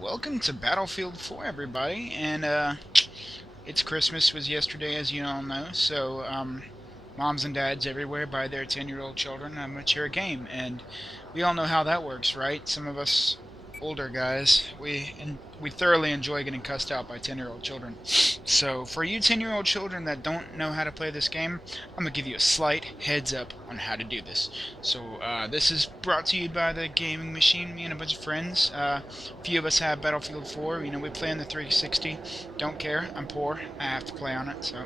Welcome to Battlefield 4, everybody, and it's Christmas was yesterday, as you all know, so moms and dads everywhere buy their 10-year-old children a mature game, and we all know how that works, right? Some of us older guys, we thoroughly enjoy getting cussed out by 10-year-old children. So for you 10-year-old children that don't know how to play this game, I'm gonna give you a slight heads up on how to do this. So this is brought to you by the gaming machine. Me and a bunch of friends. A few of us have Battlefield 4. You know, we play on the 360. Don't care. I'm poor. I have to play on it. So,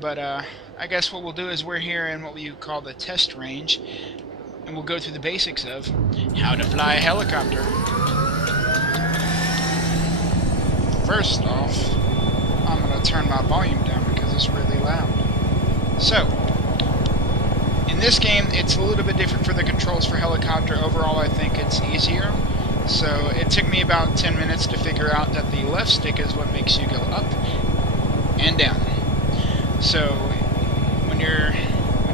but I guess what we'll do is we're here in what we call the test range, and we'll go through the basics of how to fly a helicopter. First off, I'm going to turn my volume down because it's really loud. So, in this game, it's a little bit different for the controls for helicopter. Overall, I think it's easier. So, it took me about 10 minutes to figure out that the left stick is what makes you go up and down. So, when you're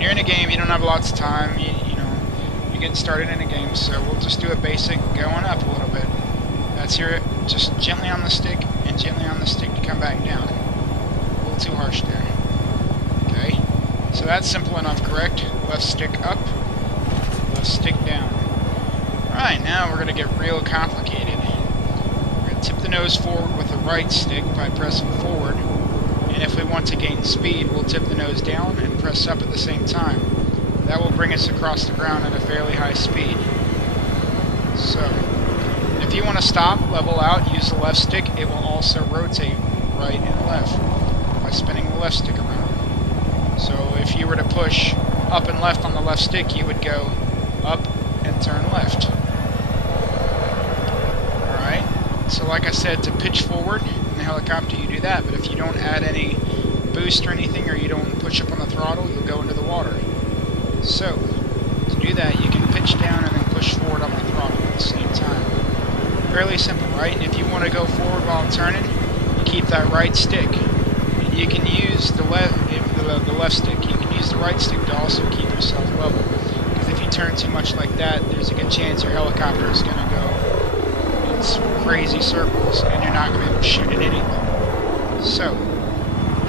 in a game, you don't have lots of time. You know, you're getting started in a game, so we'll just do a basic going up a little bit. That's here, just gently on the stick and gently on the stick to come back down. A little too harsh there. Okay, so that's simple enough, correct? Left stick up, left stick down. Alright, now we're going to get real complicated. We're going to tip the nose forward with the right stick by pressing forward, and if we want to gain speed, we'll tip the nose down and press up at the same time. That will bring us across the ground at a fairly high speed. So, if you want to stop, level out, use the left stick, it will also rotate right and left by spinning the left stick around. So if you were to push up and left on the left stick, you would go up and turn left. Alright, so like I said, to pitch forward in the helicopter you do that, but if you don't add any boost or anything, or you don't push up on the throttle, you'll go into the water. So, to do that, you can pitch down and then push forward on the throttle at the same time. Fairly simple, right? And if you want to go forward while turning, you keep that right stick. And you can use the left stick. You can use the right stick to also keep yourself level. Because if you turn too much like that, there's a good chance your helicopter is going to go in some crazy circles, and you're not going to be able to shoot at anything. So,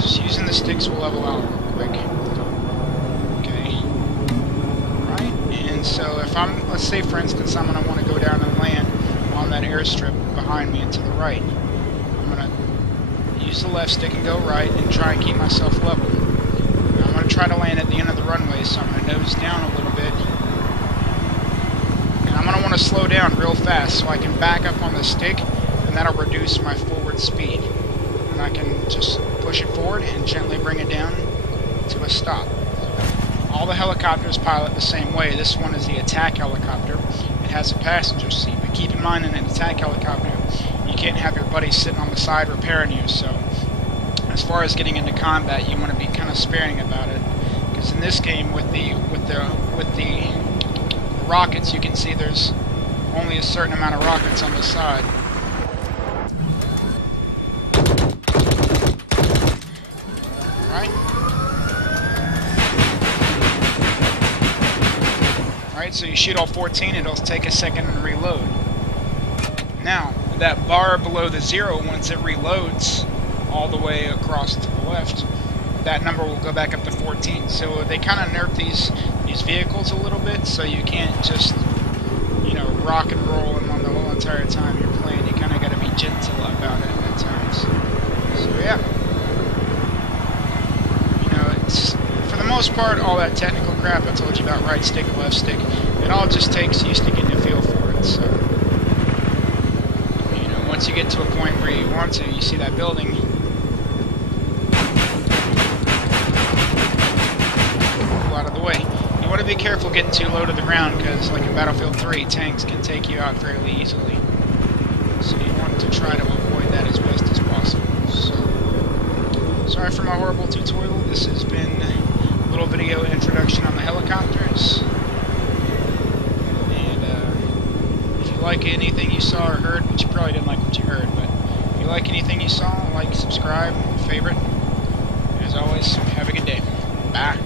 just using the sticks will level out real quick. Okay. Right? And so if let's say for instance, I'm going to want to go down and land on that airstrip behind me and to the right. I'm going to use the left stick and go right and try and keep myself level. Now I'm going to try to land at the end of the runway, so I'm going to nose down a little bit. And I'm going to want to slow down real fast so I can back up on the stick, and that'll reduce my forward speed. And I can just push it forward and gently bring it down to a stop. All the helicopters pilot the same way. This one is the attack helicopter. It has a passenger seat, but keep in mind in an attack helicopter, you can't have your buddy sitting on the side repairing you. So, as far as getting into combat, you want to be kind of sparing about it, because in this game, with the rockets, you can see there's only a certain amount of rockets on the side. Right, so you shoot all 14, it'll take a second and reload. Now, that bar below the 0, once it reloads all the way across to the left, that number will go back up to 14. So they kind of nerf these vehicles a little bit, so you can't just, you know, rock and roll them on the whole entire time you're playing. You kind of got to be gentle about it at times. So yeah. You know, it's, for the most part, all that technical crap I told you about, right stick, left stick, it all just takes used to getting a feel for it. So, you know, once you get to a point where you want to, you see that building, pull out of the way. You want to be careful getting too low to the ground, because like in Battlefield 3, tanks can take you out fairly easily. So you want to try to avoid that as best as possible. So, sorry for my horrible tutorial. This has been a little video introduction on the helicopters. And if you like anything you saw or heard, which you probably didn't like what you heard, but if you like anything you saw, like, subscribe, favorite. As always, have a good day. Bye.